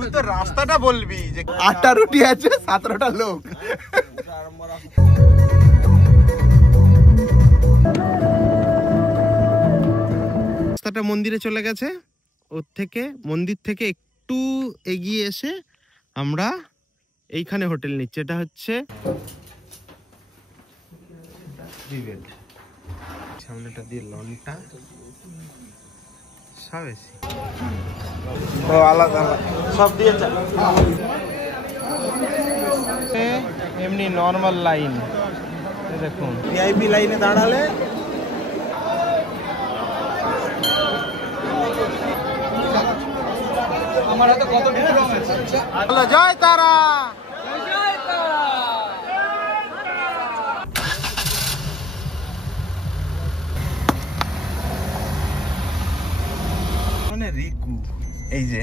তুই তো রাস্তাটা বলবি যে 8টা রুটি আছে 17টা লোক। রাস্তাটা মন্দিরে চলে গেছে, ওর থেকে মন্দির থেকে একটু এগিয়ে এসে আমরা এইখানে হোটেল নিচ্ছি। এটা হচ্ছে সামনেটা দিয়ে লনটা সব এসি আলাদা সব দিয়ে এমনি নর্মাল লাইন দেখুন, ভিআইপি লাইনে দাঁড়ালে আমার হাতে কত ডিপ্লোম আছে। জয় তারা। রিকু এই যে,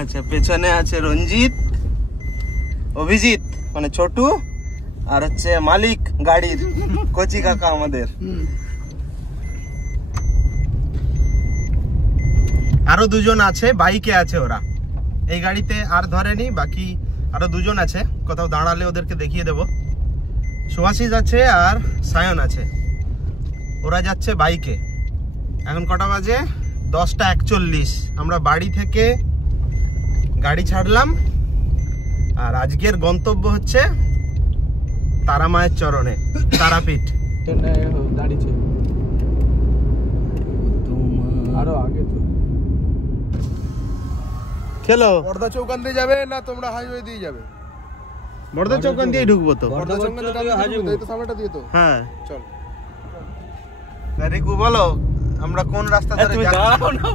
আচ্ছা পেছনে আছে রঞ্জিত, অভিজিৎ মানে ছোটু, আর হচ্ছে মালিক গাড়ির কোচি কাকা আমাদের। আরো দুজন আছে, বাইকে আছে ওরা, এই গাড়িতে আর ধরেনি, বাকি আরো দুজন আছে, কোথাও দাঁড়ালে ওদেরকে দেখিয়ে দেব। সুভাষিস আছে আর সায়ন আছে, ওরা যাচ্ছে বাইকে। এখন কটা বাজে? 10:41। আমরা বাড়ি থেকে গাড়ি ছাড়লাম, আর আজকের গন্তব্য হচ্ছে তারা মায়ের চরণে, তারাপীঠ। আরো আগে তো খেলো। বর্ধা চৌকান দিয়ে যাবে না তোমরা হাইওয়ে দিয়ে যাবে? বর্ধা চৌকান দিয়ে ঢুকবো তো। বর্ধা চৌকান দিয়ে তো সামনেটা দিয়ে তো। হ্যাঁ চল। রিকু বলো আমরা কোন রাস্তা ধরে যাচ্ছি? দাঁড়াও না,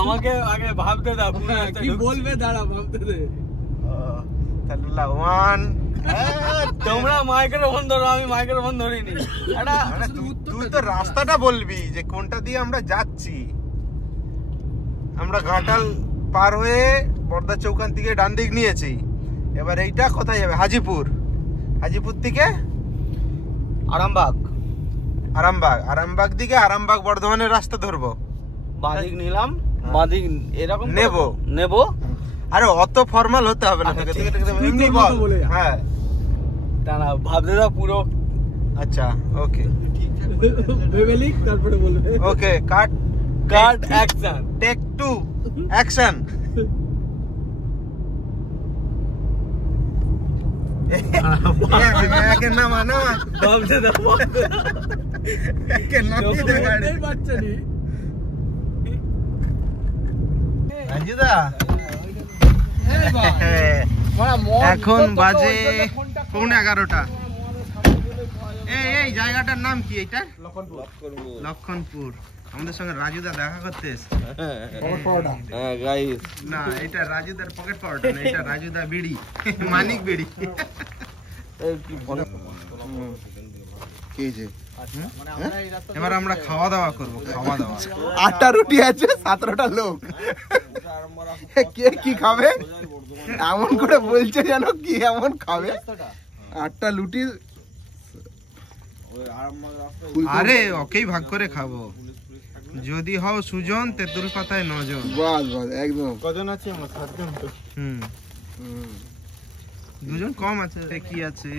আমাকে আগে ভাবতে দাও কি বলবে, দাঁড়া ভাবতে দে। তাহলে 1 তোমরা মাইক্রোফোন ধরো, আমি মাইক্রোফোন ধরিনি। তুই তো রাস্তাটা বলবি যে কোনটা দিয়ে আমরা যাচ্ছি। আমরা ঘাটাল পার হয়ে বর্ধা চৌকান থেকে ডান দিক নিয়েছি, এবার এইটা কোথায় যাবে? হাজিপুর। হাজিপুর থেকে আরামবাগ। আরামবাগ, আরামবাগ দিকে আরামবাগ বর্ধমানের রাস্তা ধরবো। বাদিক নিলাম, বাদিক এরকম নেব। আরে অত ফর্মাল হতে হবে না, এমনি বল। হ্যাঁ দাঁড়া ভাবতে দাও পুরো। আচ্ছা ওকে, ভেবেলিক তারপরে বলবে। ওকে কাট অ্যাকশন, টেক 2 অ্যাকশন। একে নামা নামা, ভাবতে দাও। একে নামিয়ে দে গাড়ি। বাচ্চানি রাজুদা এখন বাজে 11:15। এই জায়গাটার নাম কি? এইটা লক্ষণপুর। আমাদের সঙ্গে রাজুদা দেখা করতে এসেছে। না এটা রাজুদার পকেট পাওয়াটা না, এটা রাজুদা বিড়ি, মানিক বিড়ি। এবার আমরা খাওয়া দাওয়া করবো, খাওয়া দাওয়া। 8টা রুটি আছে 17টা লোক, কে কি খাবে এমন করে বলছে যেন কি এমন খাবে। 8টা রুটি। আরে ওকেই ভাগ করে খাবো, যদি হও সুজন তেঁতুল পাতায় 9 জন। বাস বাস একদম। কজন আছে আমরা? 7 জন তো। 2 জন কম আছে। কি আছে?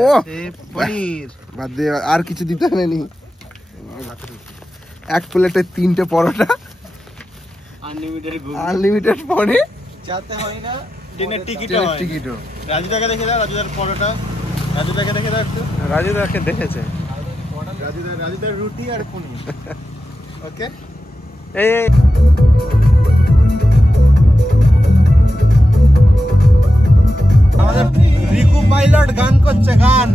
ও পনির বাদ দে, আর কিছু দিতে নেই। এক প্লেটে 3টে পরোটা, আনলিমিটেড পনির, যাতে হয় না ট্রেনের টিকিটও। রাজুদাকে দেখে দাও, রাজুদার পরোটা। রাজুদাকে দেখে দাও একটু। রাজুদাকে দেখেছে। রাজুদার রুটি আর পনির। ওকে এই আমাদের রিকু পাইলট গান করছে, গান।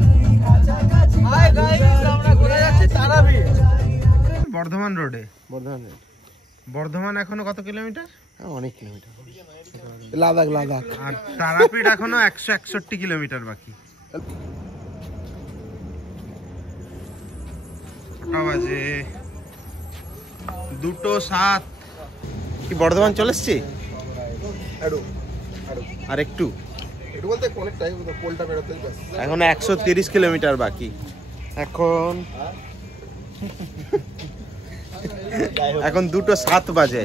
হাই গাইস, আমরা ঘুরে যাচ্ছি তারাপীঠ। বর্ধমান রোডে। বর্ধমান এখনো কত কিলোমিটার? অনেক কিলোমিটার। লাদাখ লাদাখ। আর তারাপীঠ এখনো 161 কিলোমিটার বাকি। কটা বাজে? 2:07। কি বর্ধমান চলে এসছি? আর একটু এখন 130 কিলোমিটার বাকি। এখন 2:07 বাজে।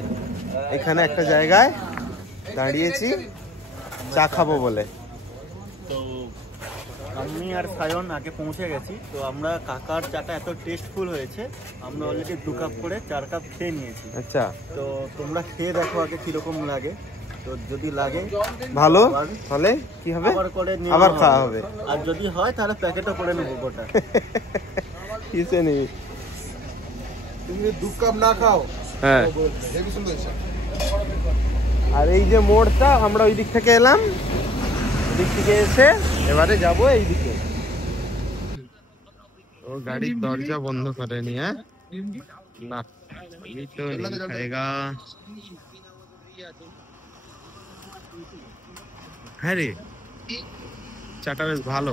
এখানে একটা জায়গায় দাঁড়িয়েছি চা খাবো বলে। তো আমি আর সায়ন আগে পৌঁছে গেছি। তো আমরা কাকার চাটা এত টেস্টফুল হয়েছে, আমরা অলরেডি 2 কাপ করে 4 কাপ খেয়ে নিয়েছি। আচ্ছা, তো তোমরা খেয়ে দেখো আগে কিরকম লাগে। তো যদি লাগে ভালো তাহলে কি হবে, আবার করে আবার খাওয়া হবে। আর যদি হয় তাহলে প্যাকেটও করে নেবো গোটা। কিসে নেই, তুমি 2 কাপ না খাও। হ্যাঁ, হেভি সুন্দর হয়েছে। আর এই যে মোড়টা, আমরা ওই দিক থেকে এলাম, দিক থেকে এসে এবারে যাবো এই দিকে। ও গাড়ির দরজা বন্ধ করেনি। হ্যাঁ না, এই তো नहीं खाएगा। হ্যাঁ রে, চাটা বেশ ভালো।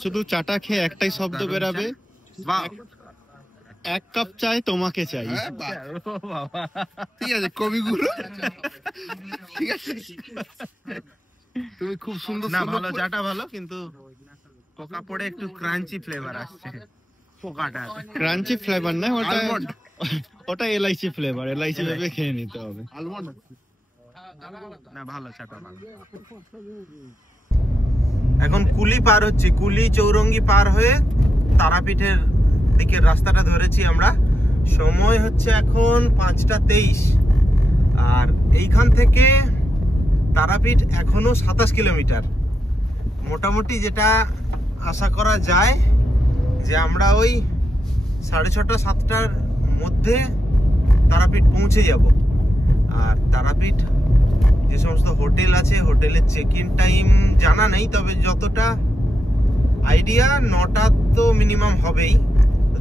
শুধু চাটা খেয়ে একটাই শব্দ বেরাবে, এক কাপ চাই তোমাকে চাই। ঠিক আছে, কবিগুলো ঠিক আছে। তুমি খুব সুন্দর না, ভালো চাটা ভালো, কিন্তু পোকা পড়ে একটু ক্রাঞ্চি ফ্লেভার আসছে পোকাটা। ক্রাঞ্চি ফ্লেভার না, ওটা এলআইসি ফ্লেভার। এলআইসি ভেবে খেয়ে নিতে হবে। আলমন্ড না, ভালো চাটা ভালো। এখন কুলি পার হচ্ছি, কুলি চৌরঙ্গি পার হয়ে তারাপীঠের দিকের রাস্তাটা ধরেছি আমরা। সময় হচ্ছে এখন 5টা 23, আর এইখান থেকে তারাপীঠ এখনো 27 কিলোমিটার। মোটামুটি যেটা আশা করা যায় যে আমরা ওই 6:30 7টার মধ্যে তারাপীঠ পৌঁছে যাব। আর তারাপীঠ যে সমস্ত হোটেল আছে, হোটেলের চেক ইন টাইম জানা নেই, তবে যতটা আইডিয়া 9টা তো মিনিমাম হবেই।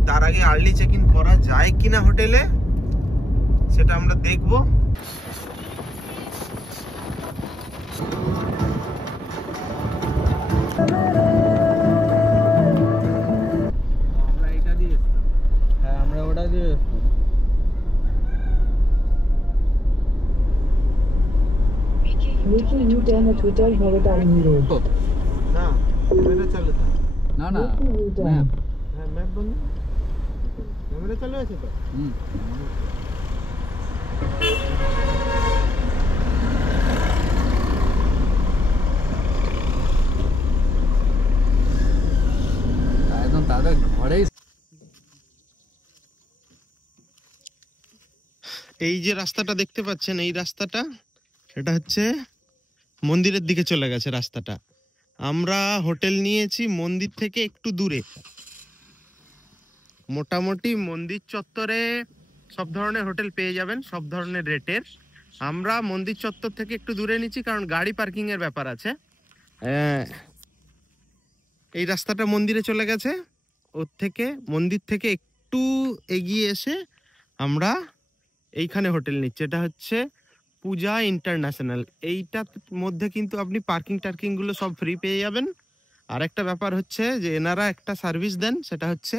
তার আগে আর্লি চেক ইন করা যায় কিনা হোটেলে সেটা আমরা দেখব। হ্যাঁ, আমরা ওটা দিয়ে Making U-turn at Hotel Bharadani Road. না, ক্যামেরা চালু था। না না Making U-turn. ম্যাপ হ্যাঁ, ম্যাপ বন্ধ, ক্যামেরা চালু আছে তো। একদম তাদের ঘরেই। এই যে রাস্তাটা দেখতে পাচ্ছেন, এই রাস্তাটা, এটা হচ্ছে মন্দিরের দিকে চলে গেছে রাস্তাটা। আমরা হোটেল নিয়েছি মন্দির থেকে একটু দূরে। মোটামুটি মন্দির চত্বরে সব ধরনের হোটেল পেয়ে যাবেন, সব ধরনের রেটের। আমরা মন্দির চত্বর থেকে একটু দূরে নিচ্ছি কারণ গাড়ি পার্কিং এর ব্যাপার আছে। এই রাস্তাটা মন্দিরে চলে গেছে, ওর থেকে মন্দির থেকে একটু এগিয়ে এসে আমরা এইখানে হোটেল নিচ্ছি। এটা হচ্ছে পূজা ইন্টারন্যাশনাল। এইটার মধ্যে কিন্তু আপনি পার্কিং টার্কিং গুলো সব ফ্রি পেয়ে যাবেন। আর একটা ব্যাপার হচ্ছে যে এনারা একটা সার্ভিস দেন, সেটা হচ্ছে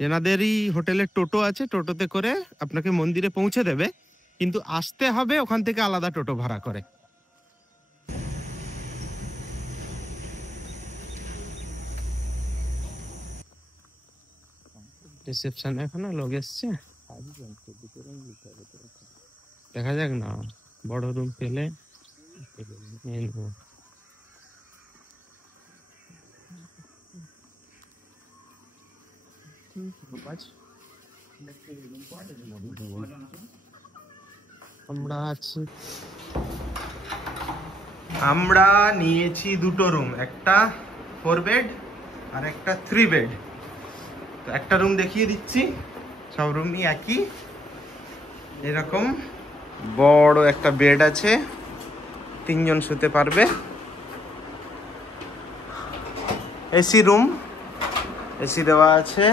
এনাদেরই হোটেলের টোটো আছে, টোটোতে করে আপনাকে মন্দিরে পৌঁছে দেবে, কিন্তু আসতে হবে ওখান থেকে আলাদা টোটো ভাড়া করে। রিসেপশনে এখনো লোক এসছে, দেখা যাক না, বড় রুম পেলে নিয়ে নেবো। আমরা নিয়েছি দুটো রুম, একটা 4 বেড আর একটা 3 বেড। তো একটা রুম দেখিয়ে দিচ্ছি, সব রুমই একই। এরকম বড় একটা বেড আছে, 3 জন শুতে পারবে। এসি রুম, এসি দেওয়া আছে।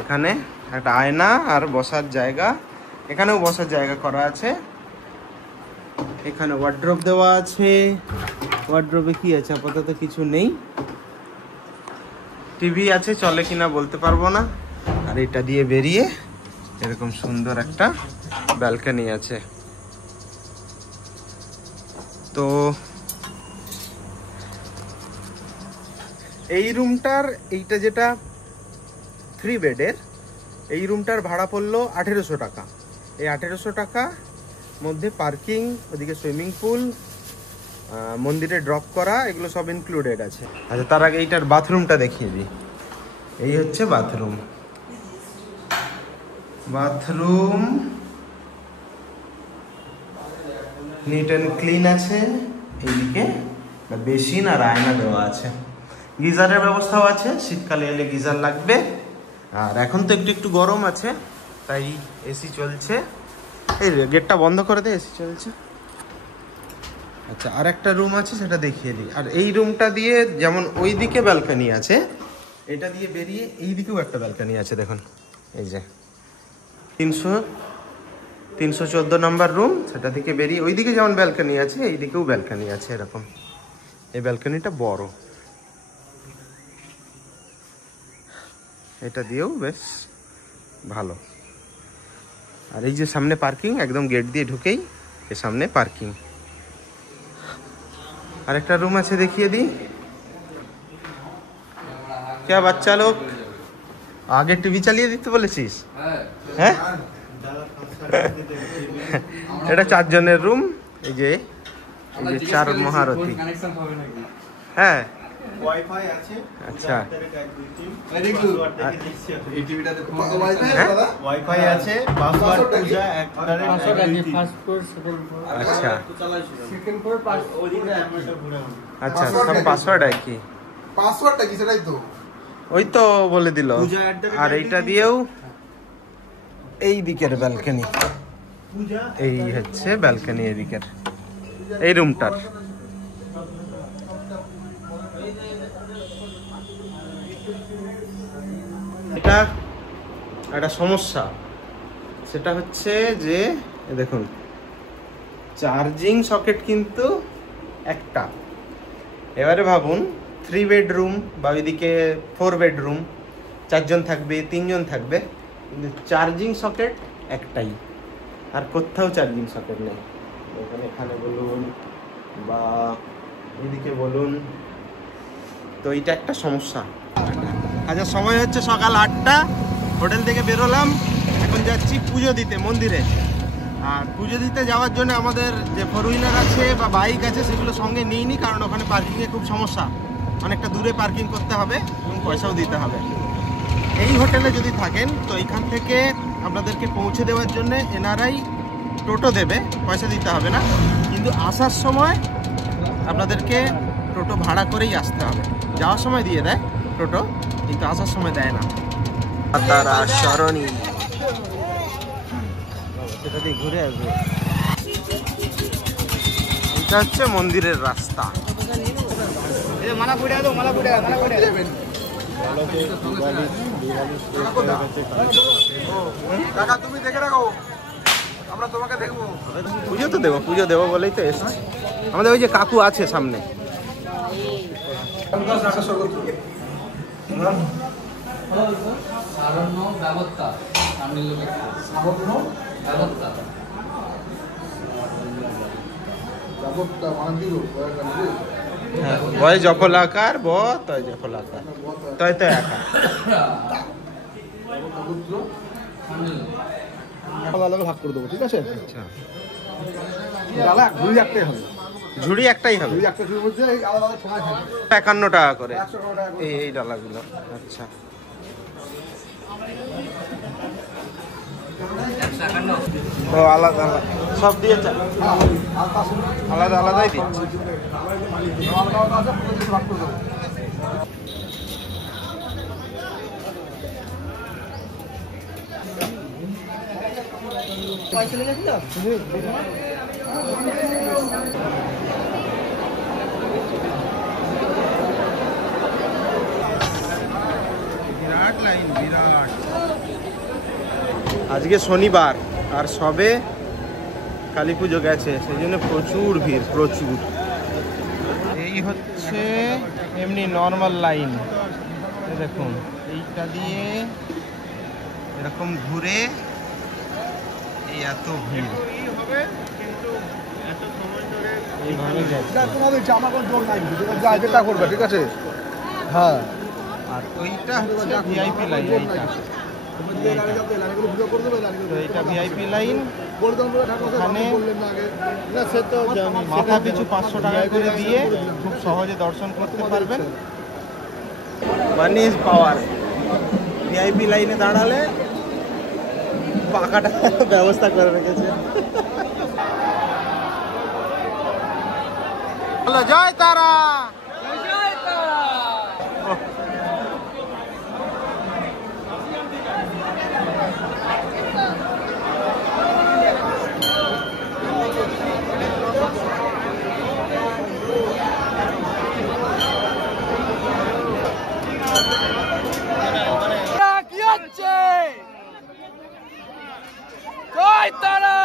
এখানে একটা আয়না আর বসার জায়গা, এখানেও বসার জায়গা করা আছে। এখানে ওয়ার্ড্রপ দেওয়া আছে। ওয়ার্ড্রপে কি আছে আপাতত কিছু নেই। টিভি আছে, চলে কিনা বলতে পারবো না। আর এটা দিয়ে বেরিয়ে এরকম সুন্দর একটা ব্যালকনি আছে। তো এই রুমটার, এইটা যেটা 3 বেডের, এই রুমটার ভাড়া পড়লো 1800 টাকা। এই 1800 টাকা মধ্যে পার্কিং, ওদিকে সুইমিং পুল, মন্দিরে ড্রপ করা, এগুলো সব ইনক্লুডেড আছে। আচ্ছা, তার আগে এইটার বাথরুমটা দেখিয়ে দিই। এই হচ্ছে bathroom. Bathroom neat and clean আছে। এইদিকে বেসিন আর আয়না দেওয়া আছে। গিজারের ব্যবস্থাও আছে, শীতকালে এলে গিজার লাগবে। আর এখন তো একটু একটু গরম আছে, তাই এসি চলছে। এই গেটটা বন্ধ করে দে, এসি চলছে। আচ্ছা, আর একটা রুম আছে, সেটা দেখিয়ে দিই। আর এই রুমটা দিয়ে যেমন ওই দিকে ব্যালকনি আছে, এটা দিয়ে বেরিয়ে এই দিকেও একটা ব্যালকনি আছে। দেখুন, এই যে 314 নম্বর রুম, সেটা থেকে বেরিয়ে ওই দিকে যেমন ব্যালকনি আছে, এই দিকেও ব্যালকনি আছে এরকম। এই ব্যালকনিটা বড়, এটা দিয়েও বেশ ভালো। আর এই যে সামনে পার্কিং, একদম গেট দিয়ে ঢুকেই এর সামনে পার্কিং। আর একটা রুম আছে, দেখিয়ে দিই। क्या बच्चा लोग आगे टीवी চালিয়ে দিতে বলেছিস? হ্যাঁ, এটা 4 জনের রুম। এই যে 4 মহারথী। হ্যাঁ, ওয়াইফাই আছে। আচ্ছা, এই টিভিটাতে ওয়াইফাই আছে, পাসওয়ার্ড পূজা একটারে আচ্ছা সেকেন্ড ফ্লোর পাস আচ্ছা, সব পাসওয়ার্ড একই। পাসওয়ার্ডটা কি সেটাই তো ওই তো বলে দিল। আর এইটা দিয়েও এই দিকের ব্যালকনি, এই হচ্ছে ব্যালকনি এদিকের এই রুমটার। এটা একটা সমস্যা, সেটা হচ্ছে যে দেখুন, চার্জিং সকেট কিন্তু একটা। এবারে ভাবুন 3 বেডরুম বা ওইদিকে 4 বেডরুম, 4 জন থাকবে, 3 জন থাকবে, কিন্তু চার্জিং সকেট একটাই, আর কোথাও চার্জিং সকেট নেই। এখানে বলুন বা এদিকে বলুন, তো এইটা একটা সমস্যা। আচ্ছা, সময় হচ্ছে সকাল 8টা, হোটেল থেকে বেরোলাম, এখন যাচ্ছি পুজো দিতে মন্দিরে। আর পুজো দিতে যাওয়ার জন্য আমাদের যে 4 হুইলার আছে বা বাইক আছে, সেগুলো সঙ্গে নিইনি, কারণ ওখানে পার্কিংয়ে খুব সমস্যা, অনেকটা দূরে পার্কিং করতে হবে এবং পয়সাও দিতে হবে। এই হোটেলে যদি থাকেন তো এইখান থেকে আপনাদেরকে পৌঁছে দেওয়ার জন্য এনারাই টোটো দেবে, পয়সা দিতে হবে না, কিন্তু আসার সময় আপনাদেরকে টোটো ভাড়া করেই আসতে হবে। যাওয়ার সময় দিয়ে দেয় টোটো, কিন্তু আসার সময় দেয় না। তারা সরণি, সেটা দিয়ে ঘুরে আসবে। এটা হচ্ছে মন্দিরের রাস্তা। কাকা তুমি দেখে রাখো, আমরা তোমাকে দেখবো। পুজো দেবো বলেই তো এসছি। আমাদের ওই যে কাকু আছে সামনে। বয় জফলাকার ব তয় জফলাকার তয় তয় আকার। আলাদা ভাগ করে দেবো, ঠিক আছে? আচ্ছা, ঝুড়ি একটাই হবে, ঝুড়ি একটাই হবে। ঝুড়ি একটা ঝুড়ি বলছে আলাদা আলাদা সময় থাকে। 51 টাকা করে 100 টাকা করে। এই ডালাগুলো। আচ্ছা, ও আলাদা আলাদা সব দিয়েছে, আলাদা আলাদাই দিচ্ছে। বিরাট লাইন, বিরাট। আজকে শনিবার আর সবে কালী পুজো গেছে, সেই জন্য প্রচুর ভিড়, প্রচুর। এই হচ্ছে এমনি নর্মাল লাইন, দেখুন এইটা দিয়ে এরকম ঘুরে এই এত ভিড়, এইভাবে যাচ্ছে। যেটা করবে, ঠিক আছে? হ্যাঁ, আর ওইটা হচ্ছে ভিআইপি লাইন, এইটা তো এটা ভিআইপি লাইন। এখানে মাথা পিছু 500 টাকা করে দিয়ে খুব সহজে দর্শন করতে পারবেন। Money is power. ভিআইপি লাইনে দাঁড়ালে পাখাটা ব্যবস্থা করে রেখেছে। জয় তারা। জয় তারা।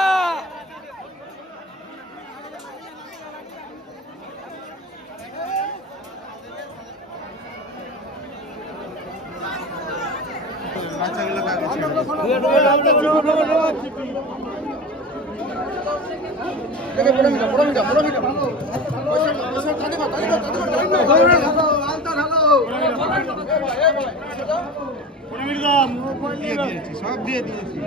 সব দিয়ে দিয়েছি।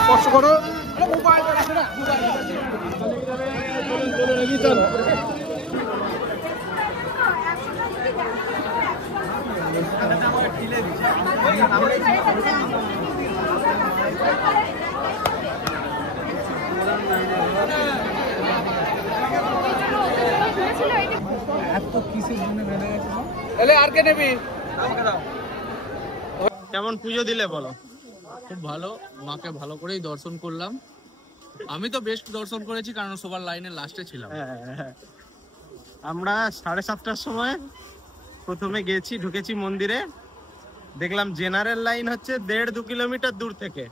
স্পর্শ করো। কেমন পুজো দিলে বলো? খুব ভালো, মাকে ভালো করেই দর্শন করলাম। আমি তো বেস্ট দর্শন করেছি কারণ সবার লাইনের লাস্টে ছিলাম। আমরা 7:30টার সময় প্রথমে গেছি, ঢুকেছি মন্দিরে, দেখলাম জেনারেল লাইন হচ্ছে 1.5-2 কিলোমিটার দূর থেকে।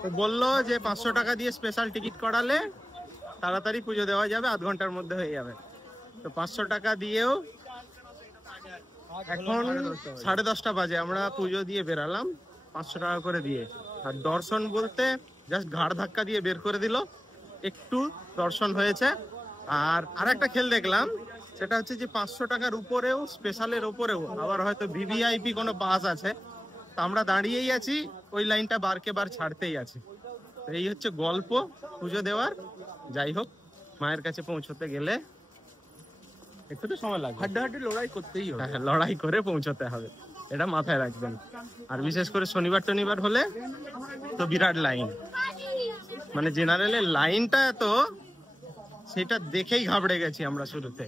তো বললো যে 500 টাকা দিয়ে স্পেশাল টিকিট করালে তাড়াতাড়ি পুজো দেওয়া যাবে, আধ ঘন্টার মধ্যে হয়ে যাবে। তো 500 টাকা দিয়েও এখন 10:30 বাজে, আমরা পুজো দিয়ে বেরালাম 500 টাকা করে দিয়ে। আর দর্শন বলতে জাস্ট ঘাড় ধাক্কা দিয়ে বের করে দিল, একটু দর্শন হয়েছে। আর আরেকটা খেল দেখলাম, সেটা হচ্ছে যে 500 টাকার উপরেও, স্পেশালের উপরেও আবার হয়তো ভিভিআইপি কোনো পাস আছে। তো আমরা দাঁড়িয়েই আছি, ওই লাইনটা বারকে বার ছাড়তেই আছে। এই হচ্ছে গল্প পুজো দেওয়ার। যাই হোক, মায়ের কাছে পৌঁছতে গেলে একটু তো সময় লাগবে, হাড্ডাহাড্ডি লড়াই করতেই হবে। হ্যাঁ, লড়াই করে পৌঁছতে হবে, এটা মাথায় রাখবেন। আর বিশেষ করে শনিবার হলে তো বিরাট লাইন, মানে জেনারেলের লাইনটা তো সেটা দেখেই ঘাবড়ে গেছি আমরা শুরুতে।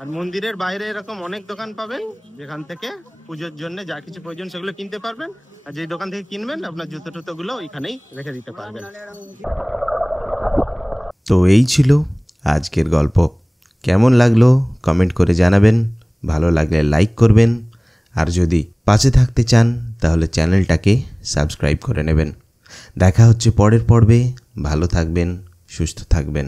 আর মন্দিরের বাইরে এরকম অনেক দোকান পাবেন যেখান থেকে পুজোর জন্য যা কিছু প্রয়োজন সেগুলো কিনতে পারবেন। আর যে দোকান থেকে কিনবেন আপনার জুতো টুতো গুলো ওইখানেই রেখে দিতে পারবেন। তো এই ছিল আজকের গল্প। কেমন লাগলো কমেন্ট করে জানাবেন, ভালো লাগলে লাইক করবেন, আর যদি পাশে থাকতে চান তাহলে চ্যানেলটাকে সাবস্ক্রাইব করে নেবেন। দেখা হচ্ছে পরের পর্বে। ভালো থাকবেন, সুস্থ থাকবেন।